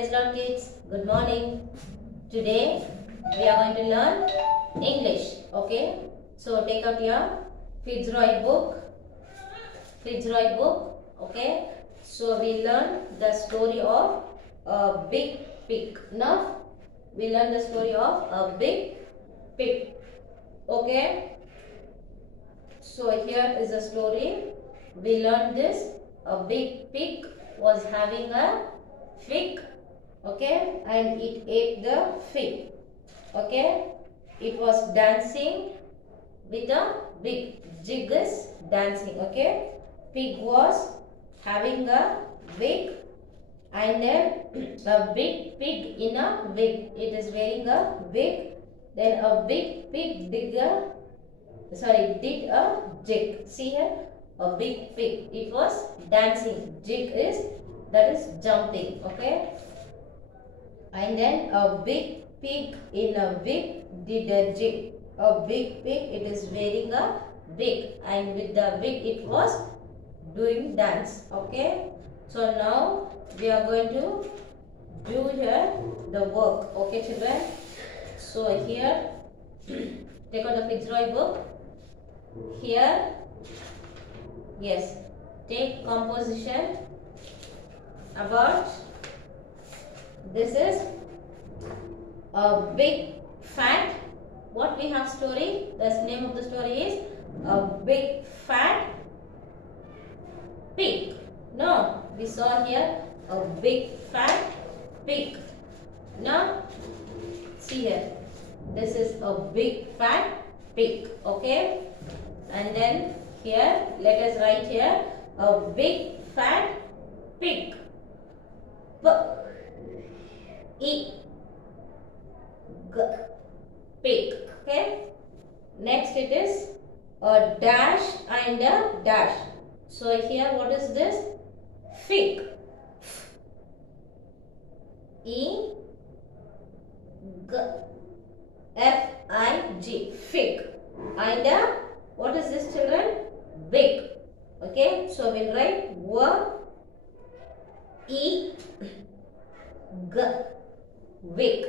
Praise Lord kids, good morning. Today we are going to learn English. Okay, so take out your Fitzroy book. Okay, so we learn the story of a big pig. Now we learn the story of a big pig. Okay, so here is the story. We learned this. A big pig was having a fig, okay, and it ate the fig. Okay, it was dancing with a big jig is dancing. Okay, pig was having a wig and a big pig in a wig. It is wearing a wig. Then a big pig did a jig. See here, a big pig. It was dancing. Jig is that is jumping. Okay, and then a big pig in a wig did a jig. A big pig, it is wearing a wig, and with the wig it was doing dance. Okay, so now we are going to do here the work. Okay children, so here take out the Fitzroy book. Here, yes, take composition about. This is a big fat. What we have story? The name of the story is a big fat pig. No, we saw here a big fat pig. Now, see here. This is a big fat pig. Okay, and then here let us write here a big fat pig. Pig. Okay, next it is a dash and a dash. So here what is this? Fig. F-I-G. Fig. And what is this children? Wig. Okay, so we'll write wig.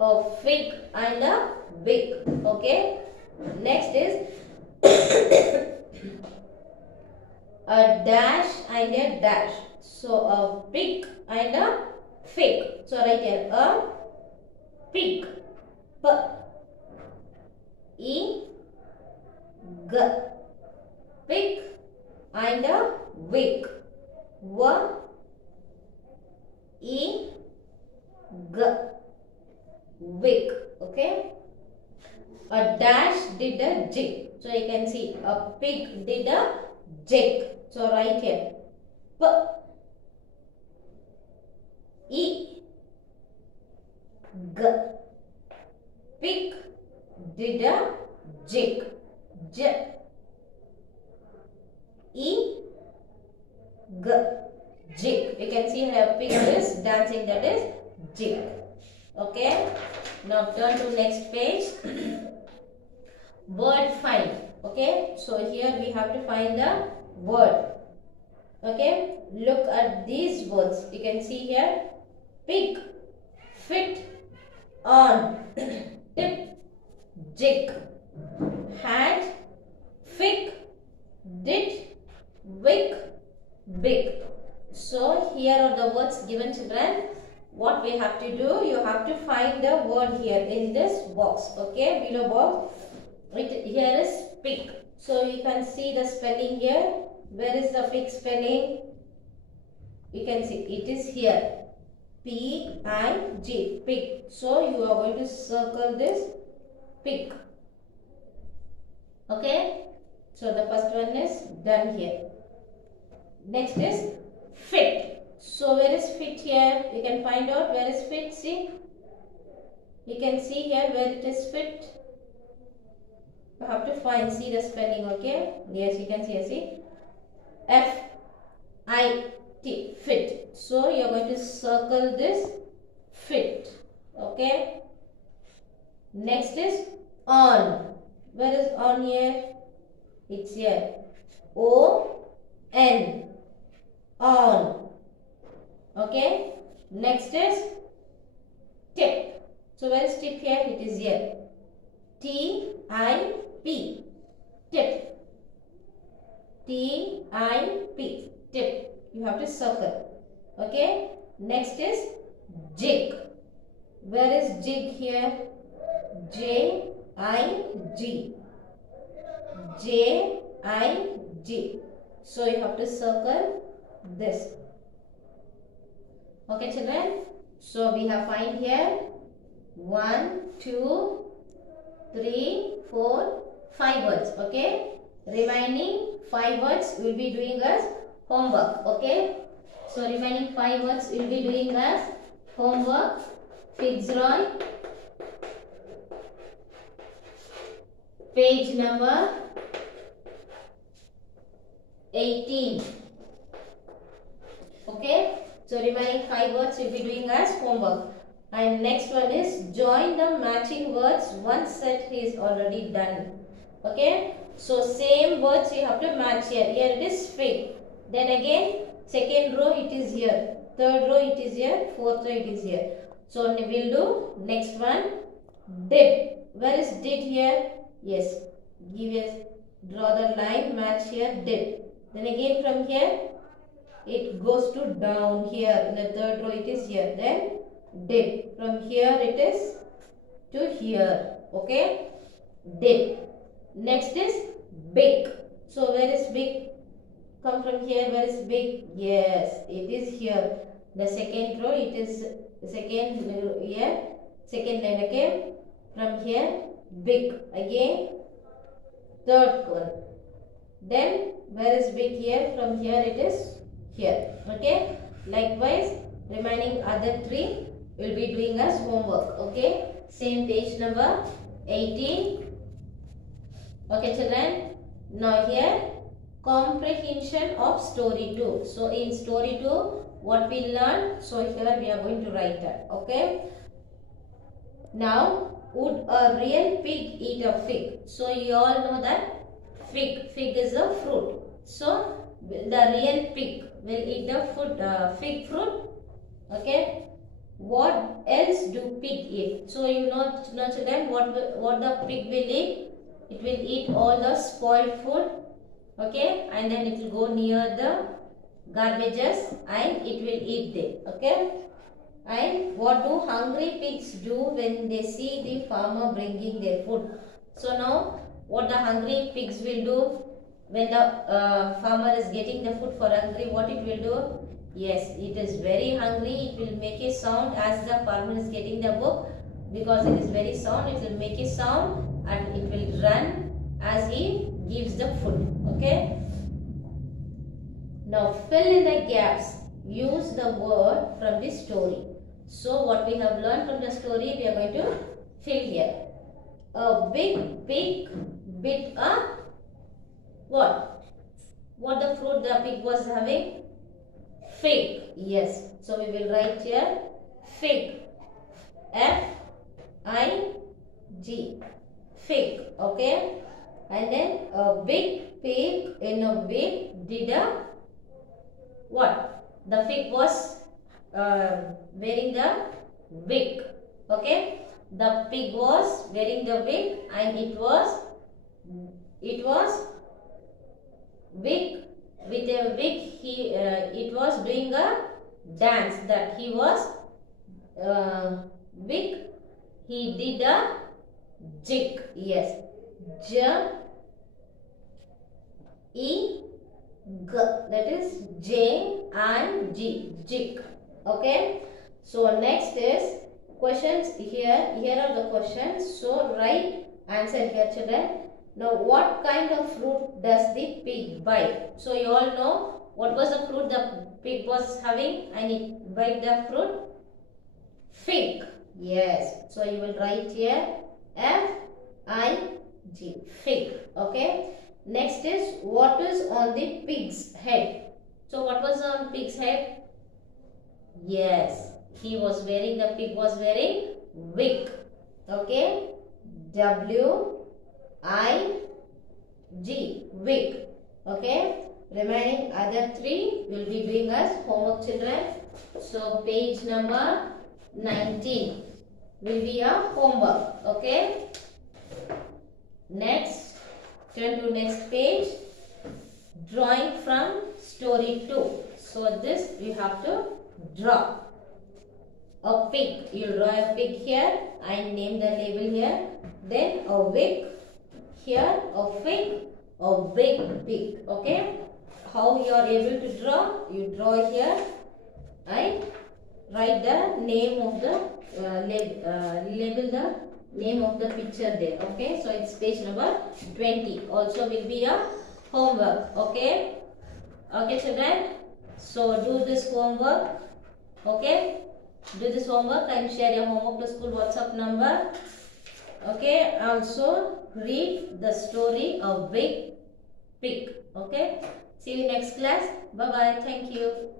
A fig and a wig. Okay, next is a dash and a dash. So a pig and a fig. So right here a pig. Pig and a wig. Wig. Okay, a dash did a jig. So you can see a pig did a jig. So right here pig did a jig. Jig. You can see here pig is dancing, that is jig. Okay, now turn to next page. Word find. Okay, so here we have to find the word. Okay, look at these words. You can see here pig, fit, on, tip, jig, had, fig, did, wig, big. So here are the words given children. What we have to do, you have to find the word here in this box. Okay, below box. Here is pig. So you can see the spelling here. Where is the pig spelling? You can see it is here. P-I-G. Pig. So you are going to circle this pig. Okay. So the first one is done here. Next is fit. So where is fit here? You can find out where is fit. See, you can see here where it is fit. You have to find, see the spelling. Okay, yes, you can see. See, F-I-T, fit. So you are going to circle this fit. Okay, next is on. Where is on here? It's here. O-N. On. Okay. Next is tip. So where is tip here? It is here. T-I-P. Tip. T-I-P. Tip. You have to circle. Okay. Next is jig. Where is jig here? J-I-G. J-I-G. So you have to circle this. Okay children. So we have find here 1, 2, 3, 4, 5 words. Okay. Remaining 5 words we will be doing as homework. Okay. So remaining 5 words we will be doing as homework. Fitzroy. Page number 18. Okay. So remaining 5 words we will be doing as homework. And next one is join the matching words. One set is already done. Okay. So same words you have to match here. Here it is fig. Then again second row it is here. Third row it is here. Fourth row it is here. So we will do next one. Did. Where is did here? Yes. Draw the line. Match here. Did. Then again from here it goes to down here. In the third row it is here. Then did. From here it is to here. Okay. Did. Next is big. So where is big? Come from here. Where is big? Yes, it is here. The second row it is second here. Second line. Okay. From here big. Again third one. Then where is big here? From here it is here. Okay. Likewise remaining other 3 will be doing as homework. Okay. Same page number 18. Okay children. Now here comprehension of story 2. So in story 2 what we learned. So here we are going to write that. Okay. Now would a real pig eat a fig? So you all know that fig is a fruit. So the real pig will eat the fig fruit. Okay. What else do pig eat? So you know children what the pig will eat. It will eat all the spoiled food. Okay. And then it will go near the garbages and it will eat them. Okay. And what do hungry pigs do when they see the farmer bringing their food? So now what the hungry pigs will do when the farmer is getting the food for hungry, what it will do? Yes, it is very hungry. It will make a sound as the farmer is getting the book. Because it is very sound, it will make a sound and it will run as he gives the food. Okay. Now fill in the gaps. Use the word from the story. So what we have learned from the story we are going to fill here. A big pig bit a what? What the fruit the pig was having? Fig. Yes. So we will write here fig. F-I-G. Fig. Okay. And then a big pig in a wig did a what? The fig was wearing the wig. Okay. The pig was wearing the wig and it was wig. With a wig it was doing a dance that he was wig. He did a jig. Yes. J-E-G. That is J and G. Jig. Okay. So next is questions here. Here are the questions. So write answer here children. Now what kind of fruit does the pig bite? So you all know what was the fruit the pig was having and it bite the fruit? Fig. Yes. So you will write here F-I-G. Fig. Okay. Next is what is on the pig's head? So what was on pig's head? Yes. The pig was wearing wig. Okay. W-I-G. Wig. Okay. Remaining other 3 will be doing as homework children. So page number 19 will be a homework. Okay. Next, turn to next page. Drawing from story 2. So this you have to draw a pig. You draw a pig here and name the label here. Then a wig here, a fig, a big pig. Okay. How you are able to draw? You draw here and write the name of the label the name of the picture there. Okay. So it's page number 20. Also will be a homework. Okay. Okay, children. So do this homework. Okay. Do this homework and share your homework to school WhatsApp number. Okay. Also read the story of Big Pig. Okay. See you next class. Bye bye. Thank you.